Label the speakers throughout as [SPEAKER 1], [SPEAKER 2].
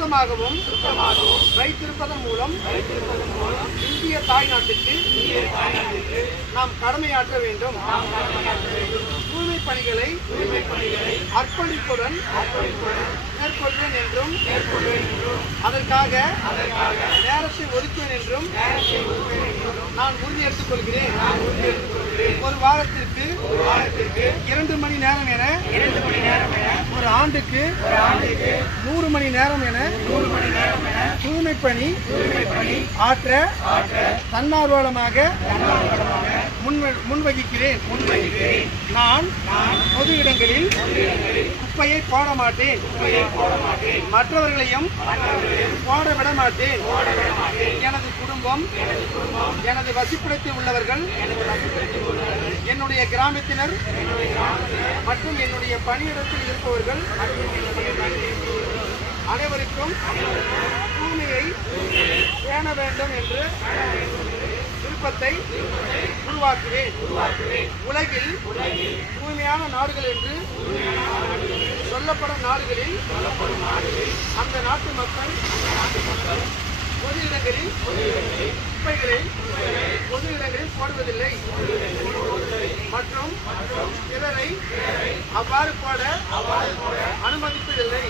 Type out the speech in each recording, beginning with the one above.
[SPEAKER 1] சுத்தமாகவும் வைத்திருப்பதன் மூலம் இந்திய தாய்நாட்டுக்கு நாம் கடமையாற்ற வேண்டும். தூய்மை பணிகளை அர்ப்பணிப்புடன் மேற்கொள்வேன் என்றும் அதற்காக நேரத்தை ஒதுக்குவேன் என்றும் நான் உறுதி எடுத்துக் கொள்கிறேன். ஒரு வாரத்திற்கு இரண்டு மணி நேரம் என ஒரு ஆண்டுக்கு நூறு மணி நேரம் என தூய்மை பணி ஆற்ற தன்னார்வலமாக முன்வ- முன்வகிக்கிறேன். நான் பொது இடங்களில் குப்பையை போட மாட்டேன். மற்றவர்களையும் போட விட மாட்டேன். எனது குடும்பம் எனது வசிப்பிடத்தில் உள்ளவர்கள் என்னுடைய கிராமத்தினர் மற்றும் என்னுடைய பணியிடத்தில் இருப்பவர்கள் அனைவருக்கும் தூய்மையை பேண வேண்டும் என்று விருப்பத்தை உருவாக்குவேன். உலகில் உண்மையான நாடுகள் என்று சொல்லப்படும் நாடுகளில் அந்த நாட்டு மக்கள் பொது இடங்களில் குப்பைகளை பொது இடங்களில் போடுவதில்லை. மற்றும் பிறரை அவ்வாறு போட அனுமதிப்பதில்லை.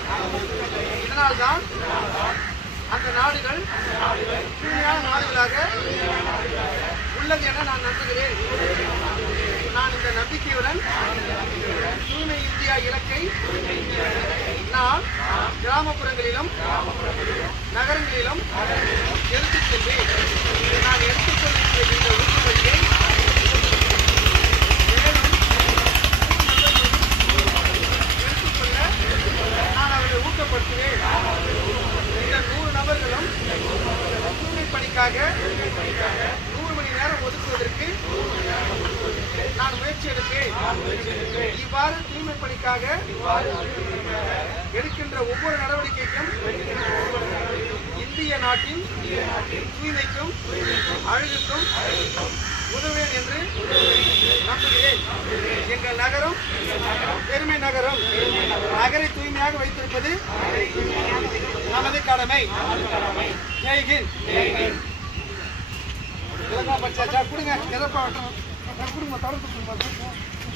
[SPEAKER 1] இதனால்தான் அந்த நாடுகள் தூய்மையான நாடுகளாக உள்ளது என நான் நம்புகிறேன். நான் இந்த நம்பிக்கையுடன் தூய்மை இந்தியா இலக்கை நான் கிராமப்புறங்களிலும் நகரங்களிலும் எடுத்துச் சென்றேன். நான் எடுத்துச் செல்கின்ற இந்த உறுதிமொழியை மேலும் எடுத்துக்கொள்ள நான் அவர்களை ஊக்கப்படுத்துவேன். இந்த நூறு நபர்களும் தூய்மை பணிக்காக நூறு மணி நேரம் ஒதுக்குவதற்கு நான் முயற்சி எடுப்பேன். இவ்வாறு தூய்மை பணிக்காக எடுக்கின்ற ஒவ்வொரு நடவடிக்கைக்கும் இந்திய நாட்டின் தூய்மைக்கும் அழகுக்கும் உதவேன் என்று நம்புகிறேன். எங்கள் நகரம் பெருமை நகரம். நகரை தூய்மையாக வைத்திருப்பது நமது கடமை. ஜெய்ஹிந்த் கொடுங்க. எதப்பா கொடுங்க தொடர்ந்து கொடுங்க